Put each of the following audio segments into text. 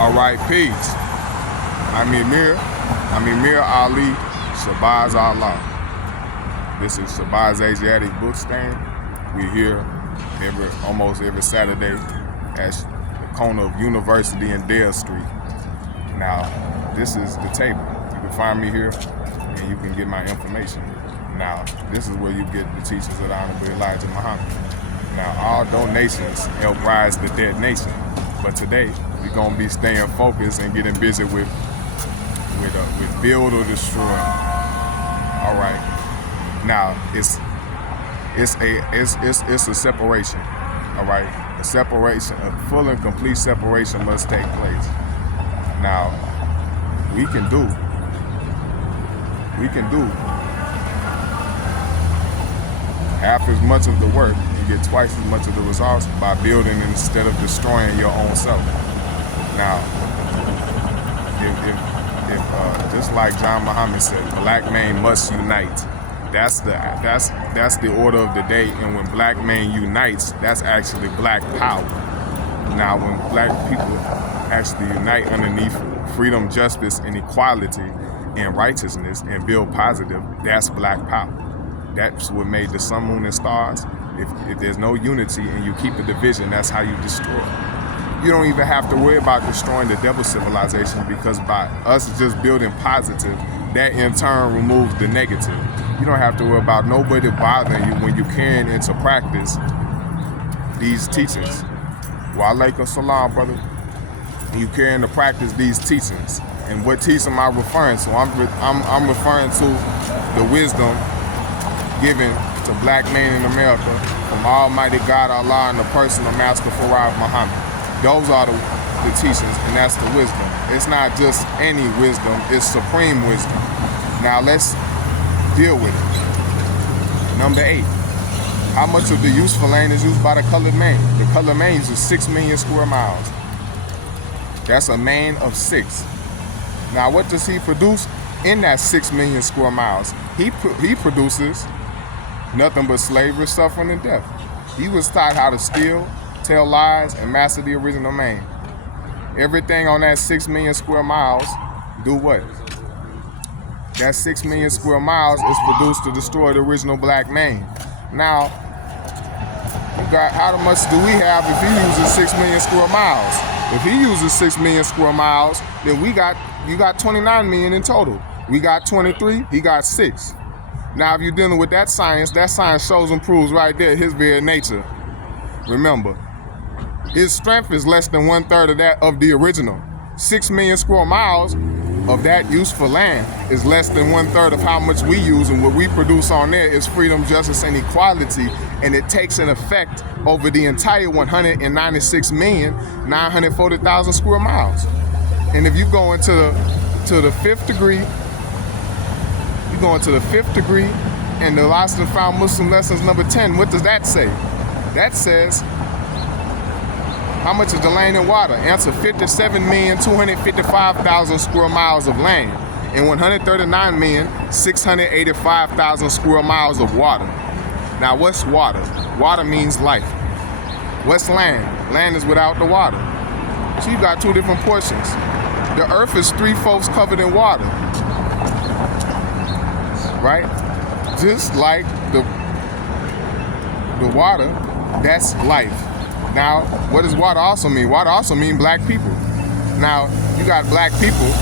All right, peace. I'm Emir Ali Shabazz Allah. This is Shabazz Asiatic Book Stand. We're here almost every Saturday at the corner of University and Dale Street. Now, this is the table. You can find me here and you can get my information. Now, this is where you get the teachings of the Honorable Elijah Muhammad. Now, all donations help rise the dead nation. But today, we're gonna be staying focused and getting busy with build or destroy. All right. Now, it's a separation. All right. A separation, a full and complete separation must take place. Now, we can do half as much of the work and get twice as much of the results by building instead of destroying your own self. Now, if just like John Muhammad said, black man must unite. That's the order of the day. And when black man unites, that's actually black power. Now, when black people actually unite underneath freedom, justice, and equality and righteousness and build positive, that's black power. That's what made the sun, moon, and stars. If there's no unity and you keep a division, that's how you destroy. You don't even have to worry about destroying the devil civilization, because by us just building positive, that in turn removes the negative. You don't have to worry about nobody bothering you when you're carrying into practice these teachings. Wa alaikum salam, brother. You carry into practice these teachings. And what teaching am I referring to? I'm referring to the wisdom given to black men in America from Almighty God Allah and the person of Master Farad Muhammad. Those are the teachings, and that's the wisdom. It's not just any wisdom, it's supreme wisdom. Now let's deal with it. Number 8, how much of the useful land is used by the colored man? The colored man uses 6 million square miles. That's a man of 6. Now what does he produce in that 6 million square miles? He produces nothing but slavery, suffering, and death. He was taught how to steal, tell lies, and master the original man. Everything on that 6 million square miles do what? That 6 million square miles is produced to destroy the original black man. Now, how much do we have if he uses 6 million square miles? If he uses 6 million square miles, then you got 29 million in total. We got 23, he got 6. Now, if you're dealing with that science shows and proves right there his very nature. Remember, his strength is less than 1/3 of that of the original. 6 million square miles of that useful land is less than 1/3 of how much we use, and what we produce on there is freedom, justice, and equality, and it takes an effect over the entire 196,940,000 square miles. And if you go into the 5th degree, and the Lost and Found Muslim Lessons number 10, what does that say? That says, how much is the land and water? Answer, 57,255,000 square miles of land and 139,685,000 square miles of water. Now, what's water? Water means life. What's land? Land is without the water. So you got 2 different portions. The earth is 3/4 covered in water, right? Just like the water, that's life. Now, what does water also mean? Water also means black people. Now, you got black people,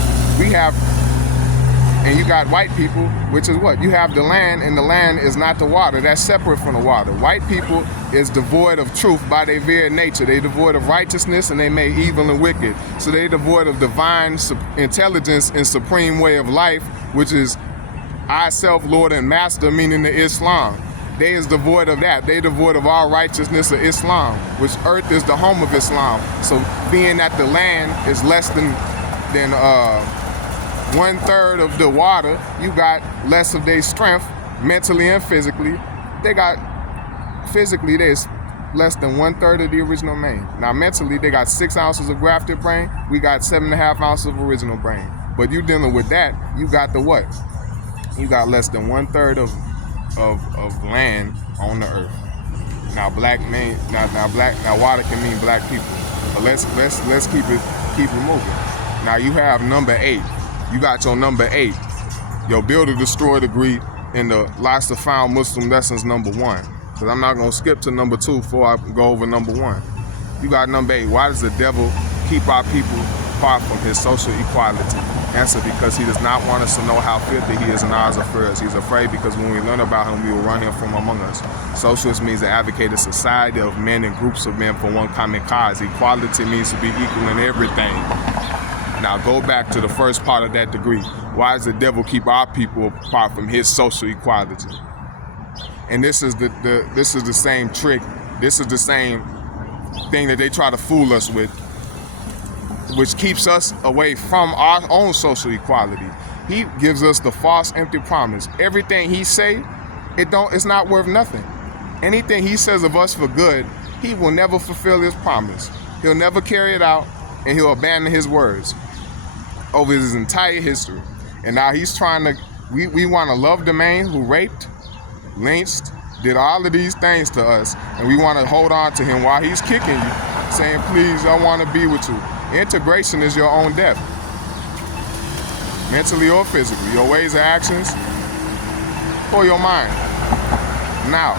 and you got white people, which is what? You have the land, and the land is not the water. That's separate from the water. White people is devoid of truth by their very nature. They devoid of righteousness, and they made evil and wicked. So they devoid of divine intelligence and supreme way of life, which is I, self, Lord, and Master, meaning the Islam. They is devoid of that. They devoid of all righteousness of Islam, which earth is the home of Islam. So being that the land is less than 1/3 of the water, you got less of their strength mentally and physically. Physically, there's less than 1/3 of the original man. Now mentally, they got 6 ounces of grafted brain. We got 7.5 ounces of original brain. But you dealing with that, you got the what? You got less than 1/3 of land on the earth. Now water can mean black people. But let's keep it moving. Now you have number 8. You got your number 8. Your build or destroy degree in the Lost of Found Muslim Lessons number 1. Because I'm not gonna skip to number 2 before I go over number 1. You got number 8. Why does the devil keep our people apart from his social equality? Answer: because he does not want us to know how filthy he is in our affairs. He's afraid because when we learn about him, we will run him from among us. Socialist means to advocate a society of men and groups of men for one common cause. Equality means to be equal in everything. Now go back to the first part of that degree. Why does the devil keep our people apart from his social equality? And this is the same trick. This is the same thing that they try to fool us with, which keeps us away from our own social equality. He gives us the false, empty promise. Everything he say, it's not worth nothing. Anything he says of us for good, he will never fulfill his promise. He'll never carry it out, and he'll abandon his words over his entire history. And now he's trying to, we want to love the man who raped, lynched, did all of these things to us, and we want to hold on to him while he's kicking you, saying, please, I want to be with you. Integration is your own death, mentally or physically, your ways and actions, or your mind. Now,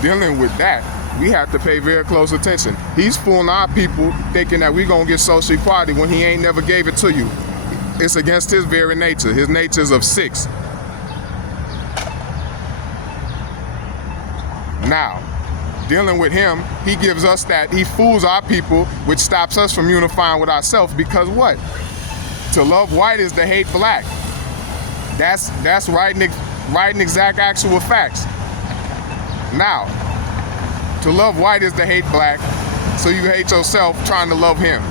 dealing with that, we have to pay very close attention. He's fooling our people thinking that we're going to get social equality when he ain't never gave it to you. It's against his very nature. His nature is of 6. Now, dealing with him, he gives us that, he fools our people, which stops us from unifying with ourselves, because what? To love white is to hate black. That's right and exact actual facts. Now, to love white is to hate black, so you hate yourself trying to love him.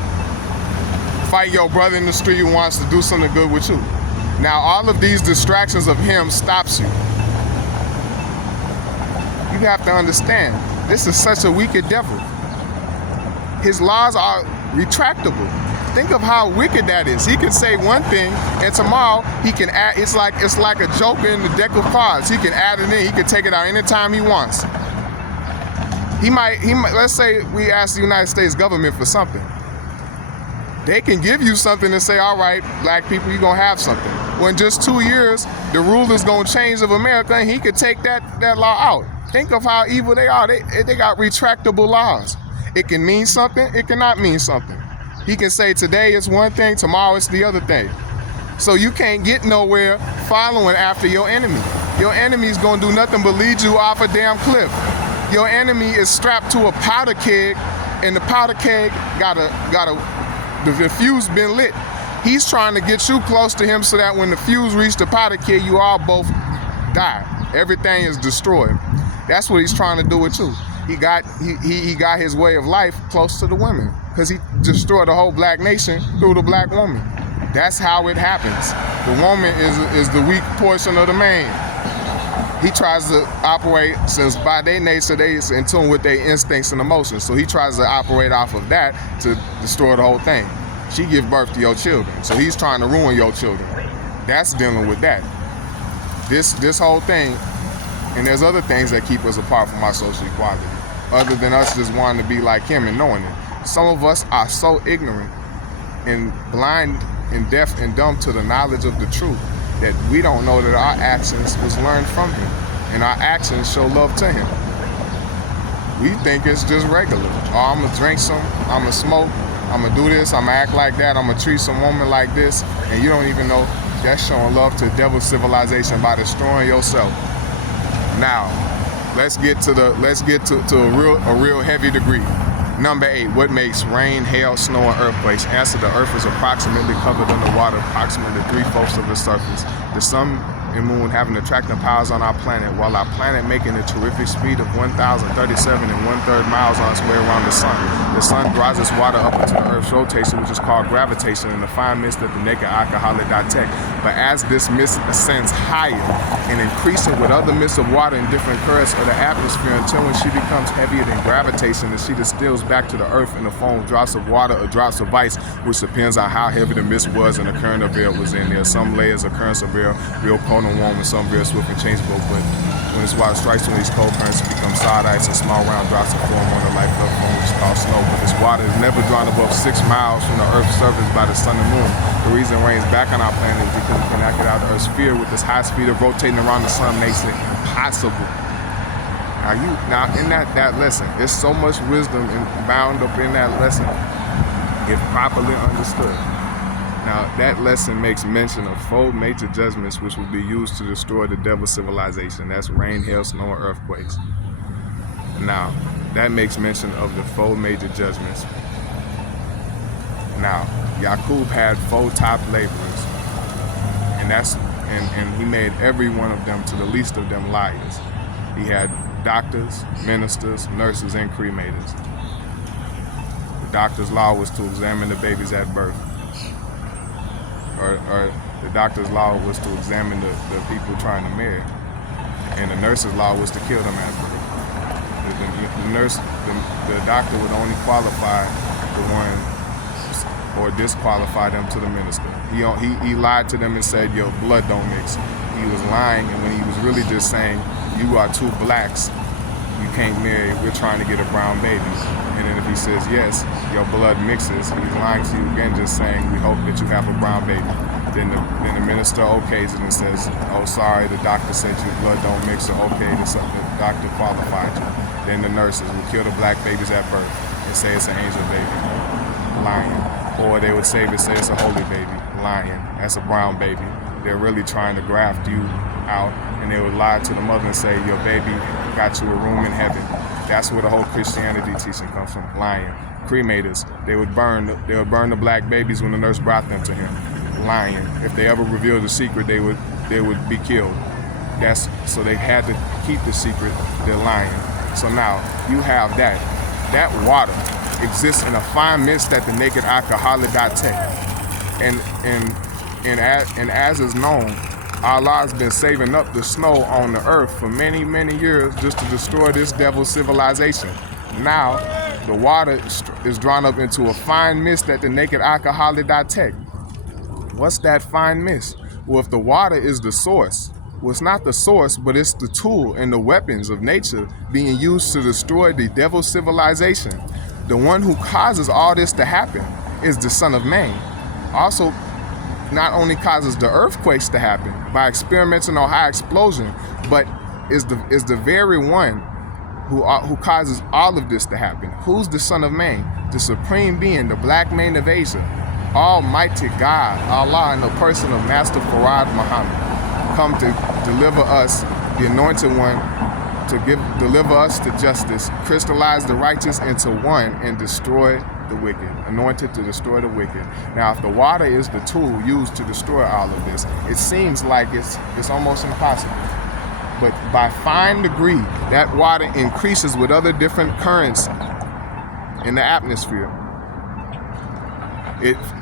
Fight your brother in the street who wants to do something good with you. Now, all of these distractions of him stops you. You have to understand, this is such a wicked devil. His laws are retractable. Think of how wicked that is. He can say one thing, and tomorrow he can add. It's like a joker in the deck of cards. He can add it in. He can take it out anytime he wants. He might. Let's say we ask the United States government for something. They can give you something and say, all right, black people, you're gonna have something. Well, in just 2 years, the ruler's gonna change of America, and he could take that law out. Think of how evil they are. They got retractable laws. It can mean something, it cannot mean something. He can say today it's one thing, tomorrow it's the other thing. So you can't get nowhere following after your enemy. Your enemy's gonna do nothing but lead you off a damn cliff. Your enemy is strapped to a powder keg, and the powder keg the fuse been lit. He's trying to get you close to him so that when the fuse reaches the powder keg, you all both die. Everything is destroyed. That's what he's trying to do with you. He got his way of life close to the women, because he destroyed the whole black nation through the black woman. That's how it happens. The woman is the weak portion of the man. He tries to operate, since by their nature they is in tune with their instincts and emotions, so he tries to operate off of that to destroy the whole thing. She gives birth to your children, so he's trying to ruin your children. That's dealing with that. This whole thing, and there's other things that keep us apart from our social equality, other than us just wanting to be like him and knowing it. Some of us are so ignorant and blind and deaf and dumb to the knowledge of the truth that we don't know that our actions was learned from him, and our actions show love to him. We think it's just regular. Oh, I'm gonna drink some, I'm gonna smoke, I'm gonna do this, I'm gonna act like that, I'm gonna treat some woman like this, and you don't even know that's showing love to devil's civilization by destroying yourself. Now, let's get to a real heavy degree. Number 8, what makes rain, hail, snow, and earthquakes? Answer: the earth is approximately covered underwater, approximately 3/4 of its surface. The sun and moon having attracting powers on our planet, while our planet making a terrific speed of 1,037 1/3 miles on its way around the sun. The sun draws its water up into the earth's rotation, which is called gravitation, and the fine mist that the naked eye can hardly detect. But as this mist ascends higher and increasing with other mists of water in different currents of the atmosphere, until when she becomes heavier than gravitation, the she distills back to the earth in the form of drops of water or drops of ice, which depends on how heavy the mist was and the current of air was in there. Some layers of currents of air, real cold cold and warm, and some very swift and changeable. But when this water strikes one of these cold currents, it becomes solid ice and small round drops that form on the light platform, which is called snow. But this water is never drawn above 6 miles from the Earth's surface by the sun and moon. The reason it rains back on our planet is because we can knock it out of the Earth's sphere with this high speed of rotating around the sun makes it impossible. Now in that lesson, there's so much wisdom bound up in that lesson if properly understood. Now that lesson makes mention of 4 major judgments which will be used to destroy the devil's civilization. That's rain, hail, snow, and earthquakes. Now that makes mention of the 4 major judgments. Now Yaqub had 4 top laborers, and he made every one of them, to the least of them, liars. He had doctors, ministers, nurses, and cremators. The doctor's law was to examine the babies at birth. Or the doctor's law was to examine the people trying to marry. And the nurse's law was to kill them at birth. The doctor would only qualify the one or disqualify them to the minister. He lied to them and said, your blood don't mix. He was lying, and when he was really just saying, you are 2 blacks, you can't marry, we're trying to get a brown baby. And then if he says yes, your blood mixes, he's lying to you again, just saying, we hope that you have a brown baby. Then the minister okays it and says, oh sorry, the doctor said your blood don't mix, so okay, the doctor qualified you. Then the nurses will kill the black babies at birth and say it's an angel baby. Lying. Or they would save it, say it's a holy baby. Lying. That's a brown baby. They're really trying to graft you out, and they would lie to the mother and say, your baby got you a room in heaven. That's where the whole Christianity teaching comes from. Lying. Cremators. They would burn the black babies when the nurse brought them to him. Lying. If they ever revealed the secret, they would be killed. So they had to keep the secret. They're lying. So now you have that. That water exists in a fine mist that the naked eye could hardly detect. And as is known, Allah has been saving up the snow on the earth for many, many years just to destroy this devil's civilization. Now, the water is drawn up into a fine mist that the naked eye could hardly detect. What's that fine mist? Well, if the water is the source, well, it's not the source, but it's the tool and the weapons of nature being used to destroy the devil's civilization. The one who causes all this to happen is the Son of Man. Also, not only causes the earthquakes to happen by experimenting on high explosion, but is the very one who causes all of this to happen. Who's the Son of Man? The supreme being, the black man of Asia, Almighty God, Allah, in the person of Master Farad Muhammad, come to deliver us, the anointed one, to deliver us to justice, crystallize the righteous into one, and destroy the wicked, anointed to destroy the wicked. Now, if the water is the tool used to destroy all of this, it seems like it's almost impossible. But by fine degree, that water increases with other different currents in the atmosphere.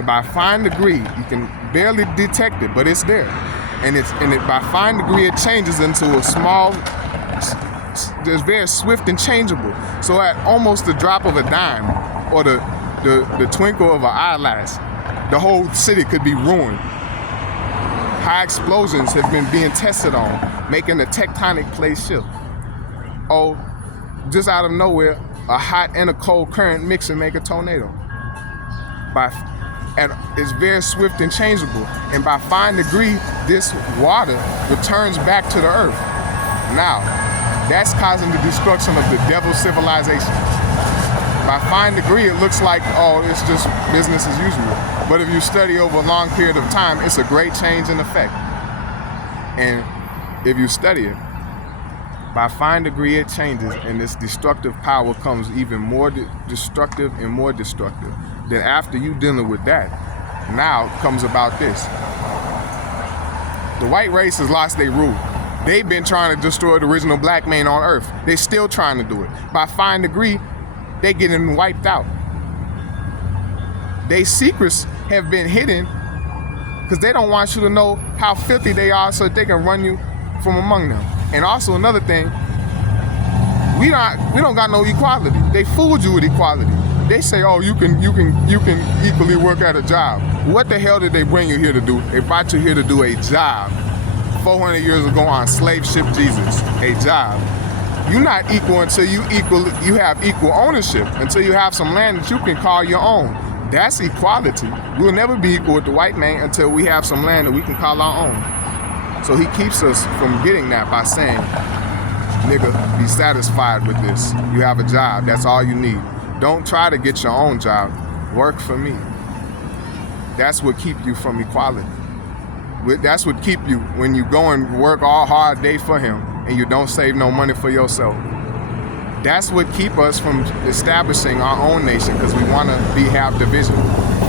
By fine degree, you can barely detect it, but it's there. And by fine degree, it changes into a small, it's very swift and changeable. So at almost the drop of a dime or the twinkle of an eyelash, the whole city could be ruined. High explosions have been being tested on, making the tectonic plate shift. Oh, just out of nowhere, a hot and a cold current mix and make a tornado. It's very swift and changeable, and by fine degree, this water returns back to the earth. Now, that's causing the destruction of the devil's civilization. By fine degree, it looks like, oh, it's just business as usual. But if you study over a long period of time, it's a great change in effect. And if you study it, by fine degree it changes, and this destructive power comes even more destructive and more destructive. Then after you dealing with that, now comes about this. The white race has lost their rule. They've been trying to destroy the original black man on earth. They're still trying to do it. By fine degree, they getting wiped out. Their secrets have been hidden because they don't want you to know how filthy they are so that they can run you from among them. And also another thing, we don't got no equality. They fooled you with equality. They say, oh, you can equally work at a job. What the hell did they bring you here to do? They brought you here to do a job. 400 years ago on slave ship Jesus a job. You're not equal until you have equal ownership, until you have some land that you can call your own. That's equality. We'll never be equal with the white man until we have some land that we can call our own. So he keeps us from getting that by saying, nigga, be satisfied with this. You have a job. That's all you need. Don't try to get your own job. Work for me. That's what keep you from equality. That's what keep you when you go and work all hard day for him and you don't save no money for yourself. That's what keep us from establishing our own nation, because we want to have division,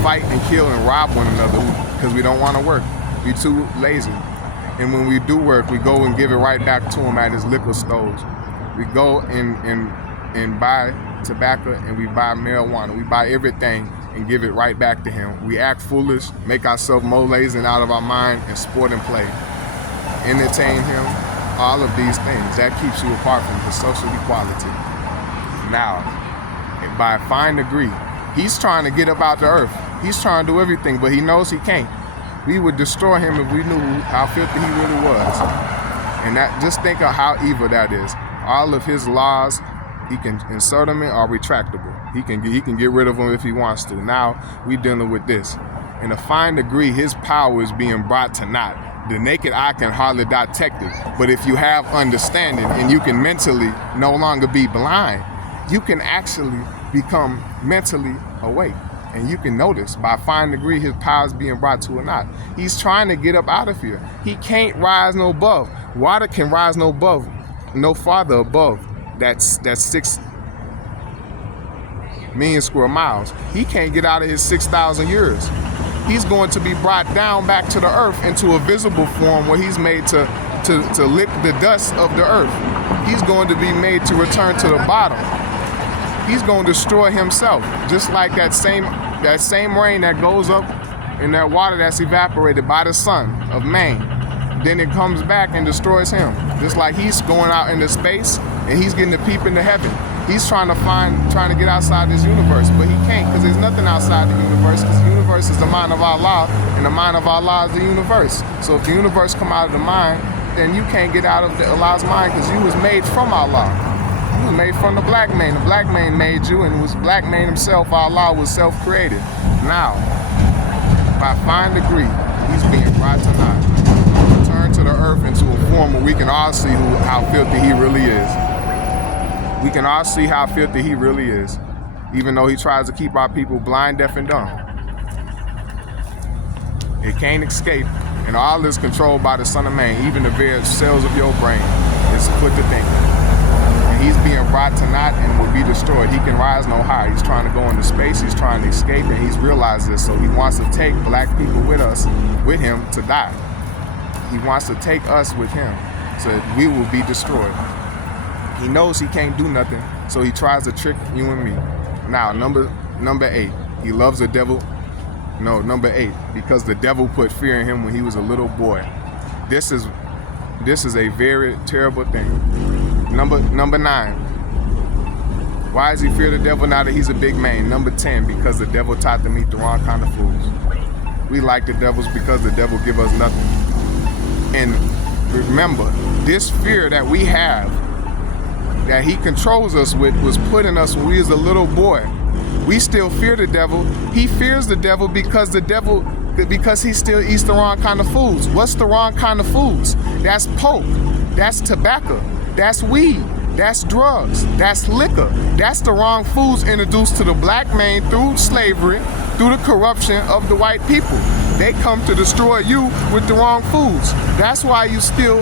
fight and kill and rob one another because we don't want to work. We too lazy. And when we do work, we go and give it right back to him at his liquor stores. We go and buy tobacco and we buy marijuana. We buy everything and give it right back to him. We act foolish, make ourselves more lazy and out of our mind, and sport and play. Entertain him, all of these things. That keeps you apart from the social equality. Now, by fine degree, he's trying to get up out the earth. He's trying to do everything, but he knows he can't. We would destroy him if we knew how filthy he really was. And that, just think of how evil that is. All of his laws, he can insert them in, are retractable. He can get rid of them if he wants to. Now we dealing with this. In a fine degree, his power is being brought to naught. The naked eye can hardly detect it. But if you have understanding and you can mentally no longer be blind, you can actually become mentally awake. And you can notice by fine degree his power is being brought to a knot. He's trying to get up out of here. He can't rise no above. Water can rise no farther above. That's 6 million square miles. He can't get out of his 6,000 years. He's going to be brought down back to the earth into a visible form where he's made to lick the dust of the earth. He's going to be made to return to the bottom. He's going to destroy himself, just like that same rain that goes up in that water that's evaporated by the sun of Maine. Then it comes back and destroys him. Just like he's going out into space and he's getting to peep into heaven. He's trying to get outside this universe, but he can't, because there's nothing outside the universe, because the universe is the mind of Allah, and the mind of Allah is the universe. So if the universe come out of the mind, then you can't get out of Allah's mind, because you was made from Allah. You was made from the black man. The black man made you, and it was black man himself. Allah was self-created. Now, by fine degree, he's being brought to naught. Return to the earth into a form where we can all see how filthy he really is. We can all see how filthy he really is, even though he tries to keep our people blind, deaf, and dumb. It can't escape, and all is controlled by the Son of Man. Even the very cells of your brain is put to thinking. And he's being brought to naught and will be destroyed. He can rise no higher. He's trying to go into space. He's trying to escape, and he's realized this. So he wants to take black people with him to die. He wants to take us with him so that we will be destroyed. He knows he can't do nothing, so he tries to trick you and me. Now, number 8, he loves the devil. No, number 8, because the devil put fear in him when he was a little boy. This is a very terrible thing. Number 9, why does he fear the devil now that he's a big man? Number 10, because the devil taught them to eat the wrong kind of foods. We like the devils because the devil give us nothing. And remember, this fear that we have, that he controls us with, was put in us when we was a little boy. We still fear the devil. He fears the devil because he still eats the wrong kind of foods. What's the wrong kind of foods? That's pork, that's tobacco, that's weed, that's drugs, that's liquor. That's the wrong foods introduced to the black man through slavery, through the corruption of the white people. They come to destroy you with the wrong foods. That's why you still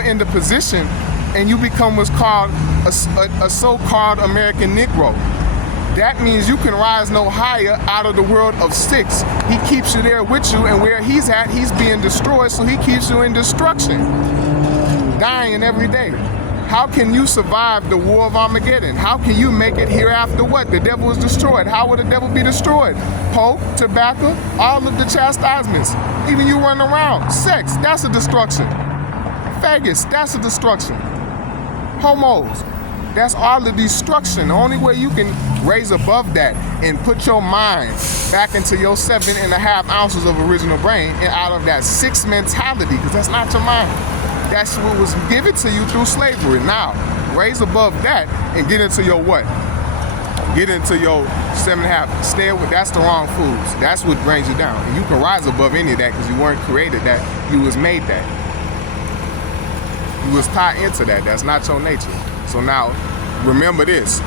in the position and you become what's called a so-called American Negro. That means you can rise no higher out of the world of 6. He keeps you there with you, and where he's at, he's being destroyed, so he keeps you in destruction, dying every day. How can you survive the war of Armageddon? How can you make it here after what? The devil is destroyed. How would the devil be destroyed? Pork, tobacco, all of the chastisements. Even you running around. Sex, that's a destruction. Faggots, that's a destruction. Homos, That's all the destruction. The only way you can raise above that and put your mind back into your 7.5 ounces of original brain and out of that 6 mentality, because that's not your mind. That's what was given to you through slavery. Now, raise above that and get into your what? Get into your 7.5. Stay with, that's the wrong foods. That's what brings you down. And you can rise above any of that because you weren't created that. You was made that. You was tied into that. That's not your nature. So now, remember this.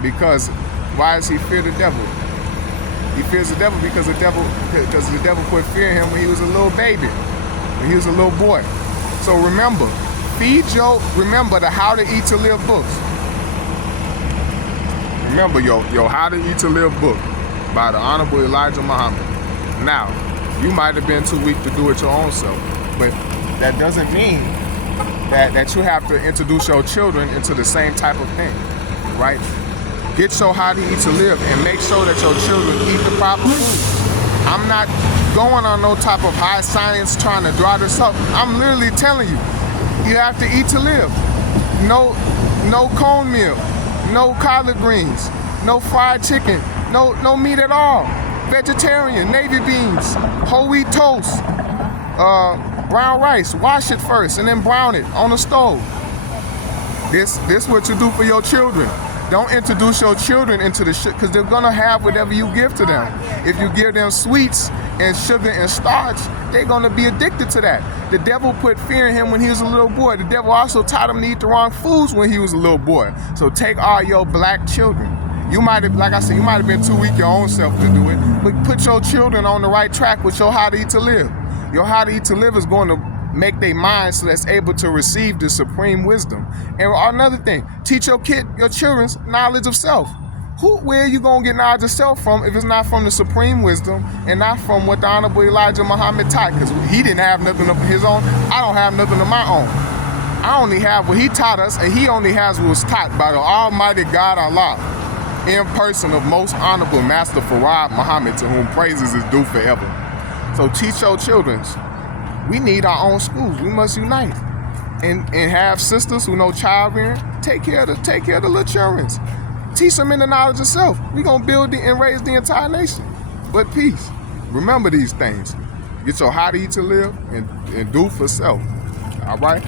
Because why does he fear the devil? He fears the devil because the devil put fear in him when he was a little baby, when he was a little boy. So remember, remember the How to Eat to Live books. Remember your How to Eat to Live book by the Honorable Elijah Muhammad. Now, you might have been too weak to do it your own self, but that doesn't mean that you have to introduce your children into the same type of thing, right? Get your How to Eat to Live and make sure that your children eat the proper food. I'm not going on no type of high science trying to draw this up. I'm literally telling you, you have to eat to live. No cornmeal, no collard greens, no fried chicken, no meat at all. Vegetarian, navy beans, whole wheat toast, brown rice. Wash it first and then brown it on the stove. This what you do for your children. Don't introduce your children into the shit, because they're gonna have whatever you give to them. If you give them sweets and sugar and starch, they're gonna be addicted to that. The devil put fear in him when he was a little boy. The devil also taught him to eat the wrong foods when he was a little boy. So take all your black children. You might have, like I said, you might have been too weak your own self to do it, but put your children on the right track with your How to Eat to Live. Your How to Eat to Live is going to make their mind so that's able to receive the supreme wisdom. And another thing, teach your children's knowledge of self. Where are you going to get knowledge of self from if it's not from the supreme wisdom and not from what the Honorable Elijah Muhammad taught? Because he didn't have nothing of his own. I don't have nothing of my own. I only have what he taught us, and he only has what was taught by the Almighty God Allah, in person of Most Honorable Master Farad Muhammad, to whom praises is due forever. So teach your children. We need our own schools. We must unite and have sisters who know child rearing. Take care of the little children. Teach them in the knowledge of self. We're gonna build and raise the entire nation. But peace. Remember these things. Get your How to Eat to Live and do for self. All right.